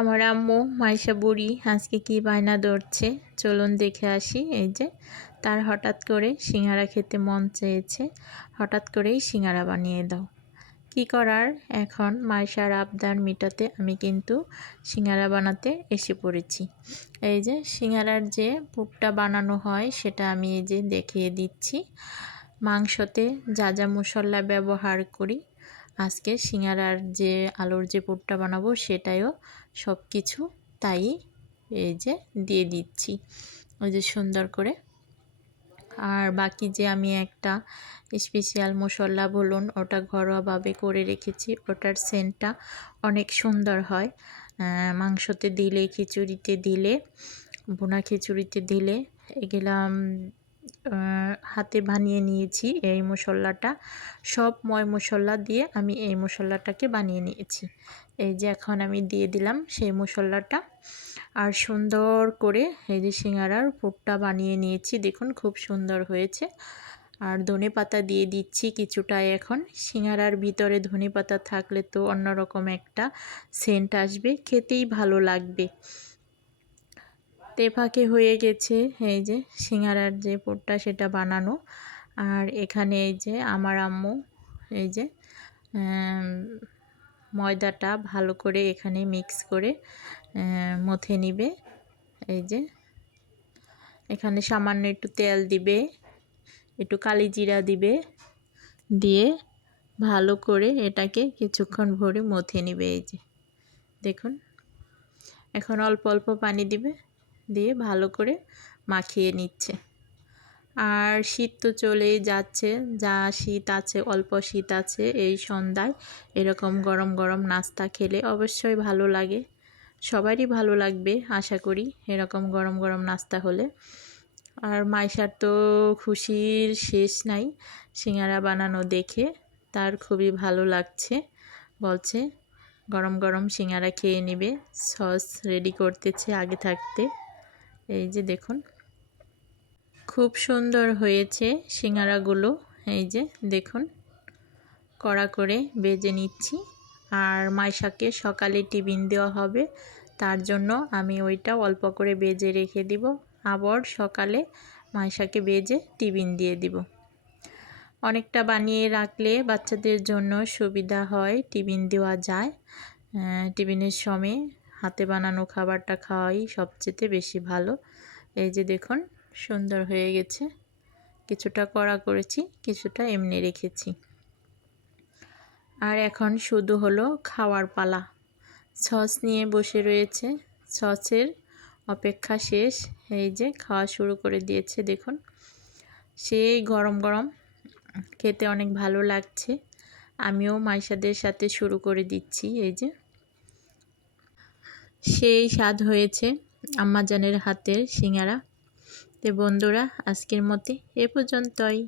আমার আম্মু মাইশা বুড়ি আজকে কি বায়না ধরছে চলুন দেখে আসি। এই যে তার হঠাৎ করে সিঙ্গারা খেতে মন চেয়েছে, হঠাৎ করেই সিঙ্গারা বানিয়ে দাও। কি করার, এখন মাইশার আবদার মিটাতে আমি কিন্তু সিঙ্গারা বানাতে এসে পড়েছি। এই যে সিঙ্গারার যে পুরটা বানানো হয় সেটা আমি এই যে দেখিয়ে দিচ্ছি। মাংসতে যা যা মশলা ব্যবহার করি, আজকে সিঙ্গারার যে আলুর যে পুরটা বানাবো সেটাও সব কিছু তাই এই যে দিয়ে দিচ্ছি ওই যে সুন্দর করে। আর বাকি যে আমি একটা স্পেশাল মশলা বলুন ওটা ঘরোয়াভাবে করে রেখেছি, ওটার সেন্টটা অনেক সুন্দর হয়। মাংসতে দিলে, খিচুড়িতে দিলে, ভুনা খিচুড়িতে দিলে, এগুলা হাতে বানিয়ে নিয়েছি। এই মশলাটা সব ময় মশলা দিয়ে আমি এই মশলাটাকে বানিয়ে নিয়েছি। এই যে এখন আমি দিয়ে দিলাম সেই মশলাটা, আর সুন্দর করে এই যে সিঙ্গারার পুরটা বানিয়ে নিয়েছি। দেখুন খুব সুন্দর হয়েছে। আর ধনেপাতা দিয়ে দিচ্ছি কিছুটা। এখন সিঙ্গারার ভিতরে ধনেপাতা থাকলে তো অন্যরকম একটা সেন্ট আসবে, খেতেই ভালো লাগবে। তেফাকে হয়ে গেছে এই যে সিঙ্গারার যে পুরটা সেটা বানানো। আর এখানে এই যে আমার আম্মু এই যে ময়দাটা ভালো করে এখানে মিক্স করে মথে নিবে। এই যে এখানে সামান্য একটু তেল দিবে, একটু কালি জিরা দিবে, দিয়ে ভালো করে এটাকে কিছুক্ষণ ভরে মথে নিবে। এই যে দেখুন এখন অল্প অল্প পানি দিবে, দিয়ে ভালো করে মাখিয়ে নিচ্ছে। আর শীত তো চলেই যাচ্ছে, যা শীত আছে অল্প শীত আছে, এই সন্ধ্যায় এরকম গরম গরম নাস্তা খেলে অবশ্যই ভালো লাগে, সবারই ভালো লাগবে আশা করি এরকম গরম গরম নাস্তা হলে। আর মাইশার তো খুশির শেষ নাই সিঙ্গারা বানানো দেখে, তার খুবই ভালো লাগছে, বলছে গরম গরম সিঙ্গারা খেয়ে নেবে। সস রেডি করতেছে আগে থাকতে। এই যে দেখুন খুব সুন্দর হয়েছে সিঙ্গারাগুলো। এই যে দেখুন কড়া করে ভেজে নিচ্ছি। আর মাইশাকে সকালে টিফিন দেওয়া হবে, তার জন্য আমি ওইটা অল্প করে ভেজে রেখে দিব, আবার সকালে মাইশাকে ভেজে টিফিন দিয়ে দিব। অনেকটা বানিয়ে রাখলে বাচ্চাদের জন্য সুবিধা হয়, টিফিন দেওয়া যায়। টিফিনের সময় হাতে বানানো খাবারটা খাওয়াই সবচেয়ে বেশি ভালো। এই যে দেখুন সুন্দর হয়ে গেছে, কিছুটা কড়া করেছি, কিছুটা এমনি রেখেছি। আর এখন শুধু হলো খাওয়ার পালা। সস নিয়ে বসে রয়েছে, সসের অপেক্ষা শেষ। এই যে খাওয়া শুরু করে দিয়েছে, দেখুন সেই গরম গরম, খেতে অনেক ভালো লাগছে। আমিও মাইশাদের সাথে শুরু করে দিচ্ছি। এই যে সেই স্বাদ হয়েছে আম্মাজানের হাতের সিঙ্গারা। তো বন্ধুরা আজকের মতে এ পর্যন্তই।